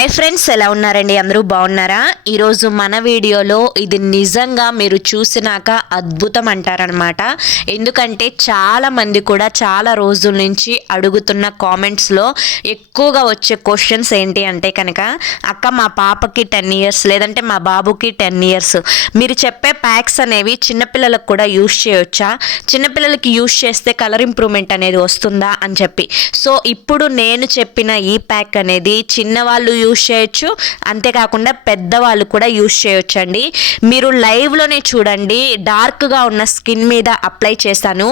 Hi friends ఎలా ఉన్నారండి? అందరూ బాగున్నారా? ఈరోజు మన వీడియోలో ఇది నిజంగా మీరు చూసినాక అద్భుతం అంటారనమాట. ఎందుకంటే చాలా మంది కూడా చాలా రోజుల నుంచి అడుగుతున్న కామెంట్స్లో ఎక్కువగా వచ్చే క్వశ్చన్స్ ఏంటి అంటే కనుక అక్క మా పాపకి టెన్ ఇయర్స్ లేదంటే మా బాబుకి టెన్ ఇయర్స్. మీరు చెప్పే ప్యాక్స్ అనేవి చిన్నపిల్లలకు కూడా యూస్ చేయొచ్చా? చిన్నపిల్లలకి యూస్ చేస్తే కలర్ ఇంప్రూవ్మెంట్ అనేది వస్తుందా అని చెప్పి. సో ఇప్పుడు నేను చెప్పిన ఈ ప్యాక్ అనేది చిన్నవాళ్ళు యూస్ చేయొచ్చు. అంతేకాకుండా పెద్దవాళ్ళు కూడా యూస్ చేయొచ్చు అండి మీరు లైవ్లోనే చూడండి. డార్క్గా ఉన్న స్కిన్ మీద అప్లై చేశాను.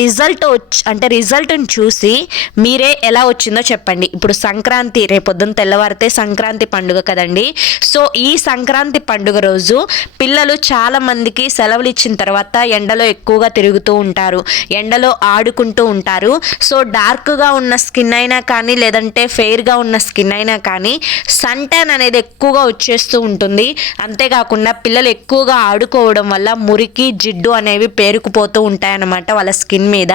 రిజల్ట్ వచ్చి అంటే రిజల్ట్ని చూసి మీరే ఎలా వచ్చిందో చెప్పండి. ఇప్పుడు సంక్రాంతి రేపొద్దున తెల్లవారితే సంక్రాంతి పండుగ కదండి. సో ఈ సంక్రాంతి పండుగ రోజు పిల్లలు చాలామందికి సెలవులు ఇచ్చిన తర్వాత ఎండలో ఎక్కువగా తిరుగుతూ ఉంటారు. ఎండలో ఆడుకుంటూ ఉంటారు. సో డార్క్గా ఉన్న స్కిన్ అయినా కానీ లేదంటే ఫెయిర్గా ఉన్న స్కిన్ అయినా కానీ సన్ అనేది ఎక్కువగా వచ్చేస్తూ ఉంటుంది. అంతేకాకుండా పిల్లలు ఎక్కువగా ఆడుకోవడం వల్ల మురికి జిడ్డు అనేవి పేరుకుపోతూ ఉంటాయన్నమాట వాళ్ళ స్కిన్ మీద.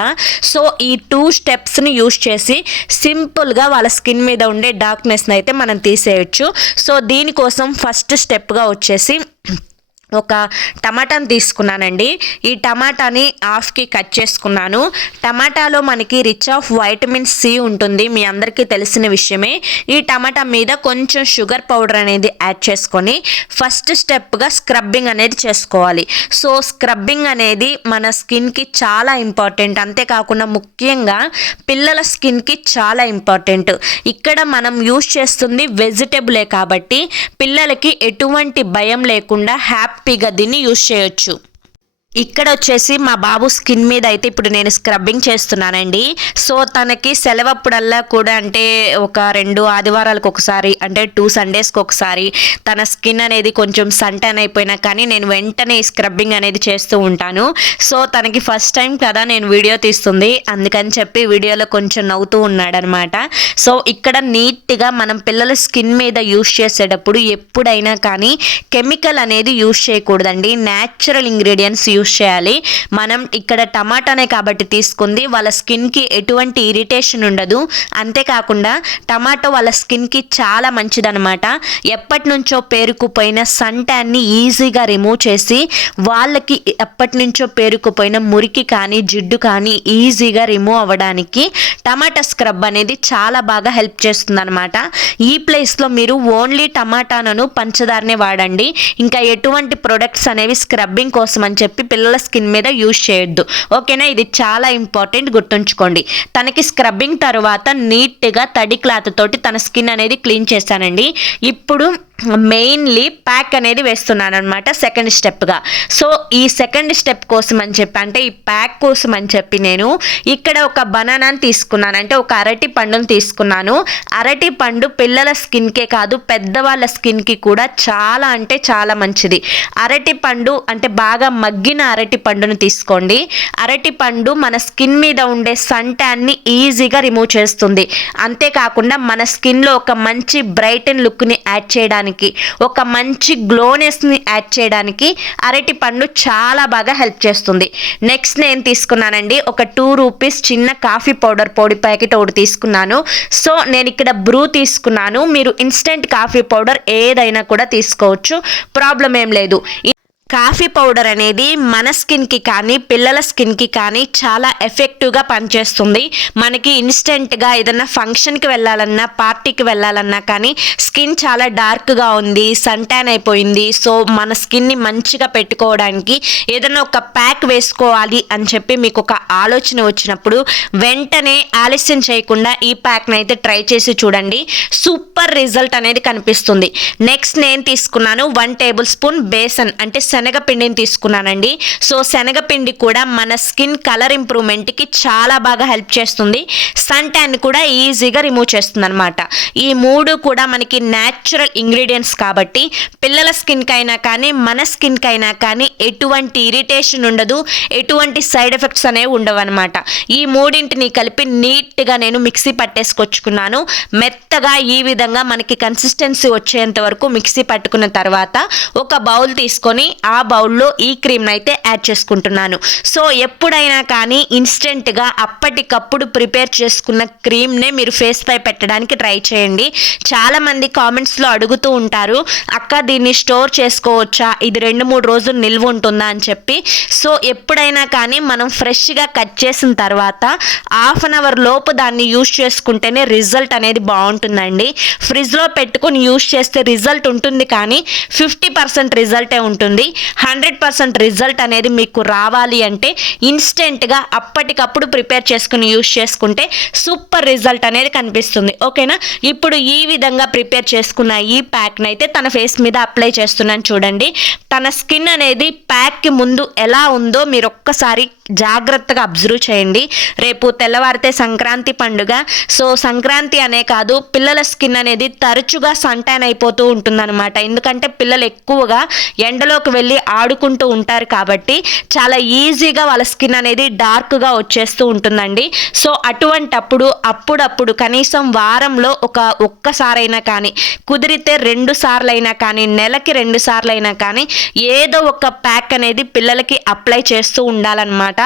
సో ఈ టూ స్టెప్స్ని యూస్ చేసి సింపుల్గా వాళ్ళ స్కిన్ మీద ఉండే డార్క్నెస్ని అయితే మనం తీసేయచ్చు. సో దీనికోసం ఫస్ట్ స్టెప్గా వచ్చేసి ఒక టమాటాను తీసుకున్నానండి. ఈ టమాటాని హాఫ్కి కట్ చేసుకున్నాను. టమాటాలో మనకి రిచ్ ఆఫ్ వైటమిన్ సి ఉంటుంది. మీ అందరికీ తెలిసిన విషయమే. ఈ టమాటా మీద కొంచెం షుగర్ పౌడర్ అనేది యాడ్ చేసుకొని ఫస్ట్ స్టెప్గా స్క్రబ్బింగ్ అనేది చేసుకోవాలి. సో స్క్రబ్బింగ్ అనేది మన స్కిన్కి చాలా ఇంపార్టెంట్. అంతేకాకుండా ముఖ్యంగా పిల్లల స్కిన్కి చాలా ఇంపార్టెంట్. ఇక్కడ మనం యూస్ చేస్తుంది వెజిటేబులే కాబట్టి పిల్లలకి ఎటువంటి భయం లేకుండా హ్యాపీగా దీన్ని యూస్ చేయొచ్చు. ఇక్కడ వచ్చేసి మా బాబు స్కిన్ మీద అయితే ఇప్పుడు నేను స్క్రబ్బింగ్ చేస్తున్నానండి. సో తనకి సెలవప్పుడల్లా కూడా అంటే ఒక రెండు ఆదివారాలకు ఒకసారి అంటే టూ సండేస్కి ఒకసారి తన స్కిన్ అనేది కొంచెం సంటన్ అయిపోయినా కానీ నేను వెంటనే స్క్రబ్బింగ్ అనేది చేస్తూ ఉంటాను. సో తనకి ఫస్ట్ టైం కదా నేను వీడియో తీస్తుంది. అందుకని చెప్పి వీడియోలో కొంచెం నవ్వుతూ ఉన్నాడనమాట. సో ఇక్కడ నీట్గా మనం పిల్లల స్కిన్ మీద యూస్ చేసేటప్పుడు ఎప్పుడైనా కానీ కెమికల్ అనేది యూస్ చేయకూడదండి. న్యాచురల్ ఇంగ్రీడియంట్స్ యూస్ చేయాలి. మనం ఇక్కడ టమాటానే కాబట్టి తీసుకుంది. వాళ్ళ స్కిన్కి ఎటువంటి ఇరిటేషన్ ఉండదు. అంతేకాకుండా టమాటో వాళ్ళ స్కిన్కి చాలా మంచిదనమాట ఎప్పటి నుంచో పేరుకుపోయిన సన్ ట్యాన్ని ఈజీగా రిమూవ్ చేసి వాళ్ళకి ఎప్పటి నుంచో పేరుకుపోయిన మురికి కానీ జిడ్డు కానీ ఈజీగా రిమూవ్ అవ్వడానికి టమాటా స్క్రబ్ అనేది చాలా బాగా హెల్ప్ చేస్తుంది అనమాట ఈ ప్లేస్లో మీరు ఓన్లీ టమాటాను పంచదారనే వాడండి. ఇంకా ఎటువంటి ప్రొడక్ట్స్ అనేవి స్క్రబ్బింగ్ కోసం అని చెప్పి పిల్లల స్కిన్ మీద యూజ్ చేయొద్దు. ఓకేనా? ఇది చాలా ఇంపార్టెంట్ గుర్తుంచుకోండి. తనకి స్క్రబ్బింగ్ తర్వాత నీట్గా తడి క్లాత్ తోటి తన స్కిన్ అనేది క్లీన్ చేశానండి ఇప్పుడు మెయిన్లీ ప్యాక్ అనేది వేస్తున్నాను అనమాట సెకండ్ స్టెప్గా. సో ఈ సెకండ్ స్టెప్ కోసం అని చెప్పి అంటే ఈ ప్యాక్ కోసం అని చెప్పి నేను ఇక్కడ ఒక బనానాని తీసుకున్నాను. అంటే ఒక అరటి పండును తీసుకున్నాను. అరటి పండు పిల్లల స్కిన్కే కాదు పెద్దవాళ్ళ స్కిన్కి కూడా చాలా అంటే చాలా మంచిది. అరటి పండు అంటే బాగా మగ్గిన అరటి పండును తీసుకోండి. అరటి పండు మన స్కిన్ మీద ఉండే సంటాన్ని ఈజీగా రిమూవ్ చేస్తుంది. అంతేకాకుండా మన స్కిన్లో ఒక మంచి బ్రైటన్ లుక్ని యాడ్ చేయడానికి ఒక మంచి గ్లోనెస్ని యాడ్ చేయడానికి అరటి పండు చాలా బాగా హెల్ప్ చేస్తుంది. నెక్స్ట్ నేను తీసుకున్నానండి ఒక టూ రూపీస్ చిన్న కాఫీ పౌడర్ పొడి ప్యాకెట్ ఒకటి తీసుకున్నాను. సో నేను ఇక్కడ బ్రూ తీసుకున్నాను. మీరు ఇన్స్టెంట్ కాఫీ పౌడర్ ఏదైనా కూడా తీసుకోవచ్చు. ప్రాబ్లం ఏం లేదు. కాఫీ పౌడర్ అనేది మన స్కిన్కి కానీ పిల్లల స్కిన్కి కానీ చాలా ఎఫెక్టివ్గా పనిచేస్తుంది. మనకి ఇన్స్టెంట్గా ఏదైనా ఫంక్షన్కి వెళ్ళాలన్నా పార్టీకి వెళ్ళాలన్నా కానీ స్కిన్ చాలా డార్క్గా ఉంది సన్టాన్ అయిపోయింది. సో మన స్కిన్ని మంచిగా పెట్టుకోవడానికి ఏదైనా ఒక ప్యాక్ వేసుకోవాలి అని చెప్పి మీకు ఒక ఆలోచన వచ్చినప్పుడు వెంటనే ఆలస్యం చేయకుండా ఈ ప్యాక్ని అయితే ట్రై చేసి చూడండి. సూపర్ రిజల్ట్ అనేది కనిపిస్తుంది. నెక్స్ట్ నేను తీసుకున్నాను వన్ టేబుల్ స్పూన్ బేసన్ అంటే శనగపిండిని తీసుకున్నానండి. సో శనగపిండి కూడా మన స్కిన్ కలర్ ఇంప్రూవ్మెంట్కి చాలా బాగా హెల్ప్ చేస్తుంది. సన్ ట్యాన్ కూడా ఈజీగా రిమూవ్ చేస్తుంది అనమాట ఈ మూడు కూడా మనకి న్యాచురల్ ఇంగ్రీడియంట్స్ కాబట్టి పిల్లల స్కిన్కి అయినా కానీ మన స్కిన్కి అయినా కానీ ఎటువంటి ఇరిటేషన్ ఉండదు. ఎటువంటి సైడ్ ఎఫెక్ట్స్ అనేవి ఉండవు అనమాట ఈ మూడింటిని కలిపి నీట్గా నేను మిక్సీ పట్టేసుకొచ్చుకున్నాను. మెత్తగా ఈ విధంగా మనకి కన్సిస్టెన్సీ వచ్చేంత వరకు మిక్సీ పట్టుకున్న తర్వాత ఒక బౌల్ తీసుకొని ఆ బౌల్లో ఈ క్రీమ్ని అయితే యాడ్ చేసుకుంటున్నాను. సో ఎప్పుడైనా కానీ ఇన్స్టెంట్గా అప్పటికప్పుడు ప్రిపేర్ చేసుకున్న క్రీమ్నే మీరు ఫేస్ పై పెట్టడానికి ట్రై చేయండి. చాలామంది కామెంట్స్లో అడుగుతూ ఉంటారు అక్క దీన్ని స్టోర్ చేసుకోవచ్చా? ఇది రెండు మూడు రోజులు నిల్వ ఉంటుందా? అని చెప్పి. సో ఎప్పుడైనా కానీ మనం ఫ్రెష్గా కట్ చేసిన తర్వాత హాఫ్ అన్ అవర్ లోపు దాన్ని యూజ్ చేసుకుంటేనే రిజల్ట్ అనేది బాగుంటుందండి. ఫ్రిడ్జ్లో పెట్టుకొని యూజ్ చేస్తే రిజల్ట్ ఉంటుంది కానీ ఫిఫ్టీ పర్సెంట్ రిజల్టే ఉంటుంది. హండ్రెడ్ పర్సెంట్ రిజల్ట్ అనేది మీకు రావాలి అంటే ఇన్స్టెంట్గా అప్పటికప్పుడు ప్రిపేర్ చేసుకుని యూజ్ చేసుకుంటే సూపర్ రిజల్ట్ అనేది కనిపిస్తుంది. ఓకేనా? ఇప్పుడు ఈ విధంగా ప్రిపేర్ చేసుకున్న ఈ ప్యాక్ని అయితే తన ఫేస్ మీద అప్లై చేస్తున్నాను చూడండి. తన స్కిన్ అనేది ప్యాక్కి ముందు ఎలా ఉందో మీరు ఒక్కసారి జాగ్రత్తగా అబ్జర్వ్ చేయండి. రేపు తెల్లవారితే సంక్రాంతి పండుగ. సో సంక్రాంతి అనే కాదు పిల్లల స్కిన్ అనేది తరచుగా సంటాన్ అయిపోతూ ఉంటుందన్నమాట. ఎందుకంటే పిల్లలు ఎక్కువగా ఎండలోకి వెళ్ళి ఆడుకుంటూ ఉంటారు కాబట్టి చాలా ఈజీగా వాళ్ళ స్కిన్ అనేది డార్క్గా వచ్చేస్తూ ఉంటుందండి. సో అటువంటప్పుడు అప్పుడప్పుడు కనీసం వారంలో ఒక ఒక్కసారైనా కానీ కుదిరితే రెండు సార్లైనా కానీ నెలకి రెండు సార్లైనా కానీ ఏదో ఒక ప్యాక్ అనేది పిల్లలకి అప్లై చేస్తూ ఉండాలన్నమాట.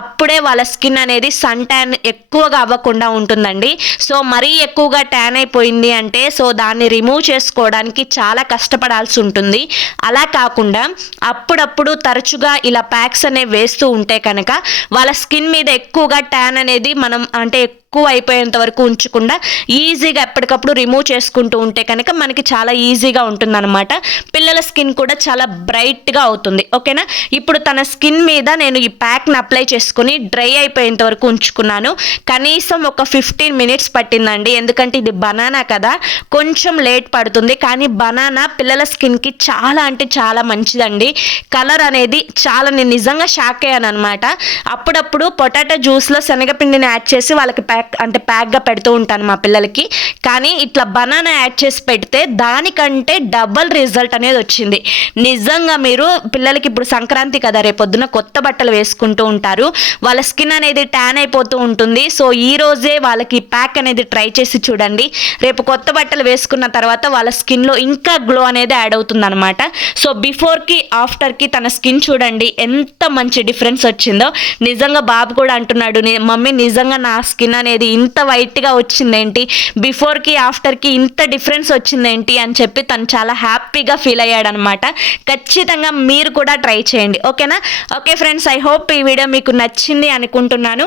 అప్పుడే వాళ్ళ స్కిన్ అనేది సన్ ట్యాన్ ఎక్కువగా అవ్వకుండా ఉంటుందండి. సో మరీ ఎక్కువగా ట్యాన్ అయిపోయింది అంటే సో దాన్ని రిమూవ్ చేసుకోవడానికి చాలా కష్టపడాల్సి ఉంటుంది. అలా కాకుండా అప్పుడప్పుడు తరచుగా ఇలా ప్యాక్స్ అనేవి వేస్తూ ఉంటే కనుక వాళ్ళ స్కిన్ మీద ఎక్కువగా ట్యాన్ అనేది మనం అంటే ఎక్కువ అయిపోయేంత వరకు ఉంచకుండా ఈజీగా ఎప్పటికప్పుడు రిమూవ్ చేసుకుంటూ ఉంటే కనుక మనకి చాలా ఈజీగా ఉంటుందన్నమాట. పిల్లల స్కిన్ కూడా చాలా బ్రైట్గా అవుతుంది. ఓకేనా? ఇప్పుడు తన స్కిన్ మీద నేను ఈ ప్యాక్ని అప్లై చేసుకుని డ్రై అయిపోయేంత వరకు ఉంచుకున్నాను. కనీసం ఒక ఫిఫ్టీన్ మినిట్స్ పట్టిందండి. ఎందుకంటే ఇది బనానా కదా. కొంచెం లేట్ పడుతుంది. కానీ బనానా పిల్లల స్కిన్కి చాలా అంటే చాలా మంచిదండి. కలర్ అనేది చాలా నేను నిజంగా షాక్ అయ్యాను అనమాట అప్పుడప్పుడు పొటాటో జ్యూస్లో శనగపిండిని యాడ్ చేసి వాళ్ళకి ప్యాక్ అంటే ప్యాక్గా పెడుతూ ఉంటాను మా పిల్లలకి. కానీ ఇట్లా బనానా యాడ్ చేసి పెడితే దానికంటే డబల్ రిజల్ట్ అనేది వచ్చింది. నిజంగా మీరు పిల్లలకి ఇప్పుడు సంక్రాంతి కదా రేపొద్దున కొత్త బట్టలు వేసుకుంటూ ఉంటారు. వాళ్ళ స్కిన్ అనేది ట్యాన్ అయిపోతూ ఉంటుంది. సో ఈ రోజే వాళ్ళకి ప్యాక్ అనేది ట్రై చేసి చూడండి. రేపు కొత్త బట్టలు వేసుకున్న తర్వాత వాళ్ళ స్కిన్లో ఇంకా గ్లో అనేది యాడ్ అవుతుంది అనమాట సో బిఫోర్కి ఆఫ్టర్కి తన స్కిన్ చూడండి ఎంత మంచి డిఫరెన్స్ వచ్చిందో. నిజంగా బాబు కూడా అంటున్నాడు మమ్మీ నిజంగా నా స్కిన్ అనేది ఇంత వైట్గా వచ్చిందేంటి? బిఫోర్కి ఆఫ్టర్కి ఇంత డిఫరెన్స్ వచ్చిందేంటి? అని చెప్పి తను చాలా హ్యాపీగా ఫీల్ అయ్యాడనమాట. ఖచ్చితంగా మీరు కూడా ట్రై చేయండి. ఓకేనా? ఓకే ఫ్రెండ్స్ ఐ హోప్ ఈ వీడియో మీకు నచ్చింది అనుకుంటున్నాను.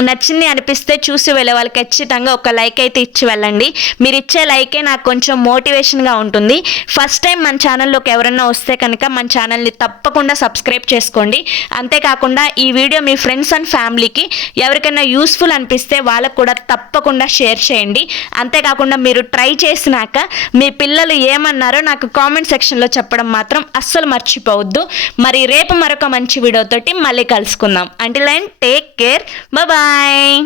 నచ్చింది అనిపిస్తే చూసి వెళ్ళే వాళ్ళు ఖచ్చితంగా ఒక లైక్ అయితే ఇచ్చి వెళ్ళండి. మీరు ఇచ్చే లైకే నాకు కొంచెం మోటివేషన్గా ఉంటుంది. ఫస్ట్ టైం మన ఛానల్లోకి ఎవరైనా వస్తే కనుక మన ఛానల్ని తప్పకుండా సబ్స్క్రైబ్ చేసుకోండి. అంతేకాకుండా ఈ వీడియో మీ ఫ్రెండ్స్ అండ్ ఫ్యామిలీకి ఎవరికైనా యూస్ఫుల్ అనిపిస్తే వాళ్ళకు కూడా తప్పకుండా షేర్ చేయండి. అంతేకాకుండా మీరు ట్రై చేసినాక మీ పిల్లలు ఏమన్నారో నాకు కామెంట్ సెక్షన్లో చెప్పడం మాత్రం అస్సలు మర్చిపోవద్దు. మరి రేపు మరొక మంచి వీడియోతోటి మళ్ళీ కలుసుకుందాం. అంటే లైన్ టేక్ కేర్ బాయ్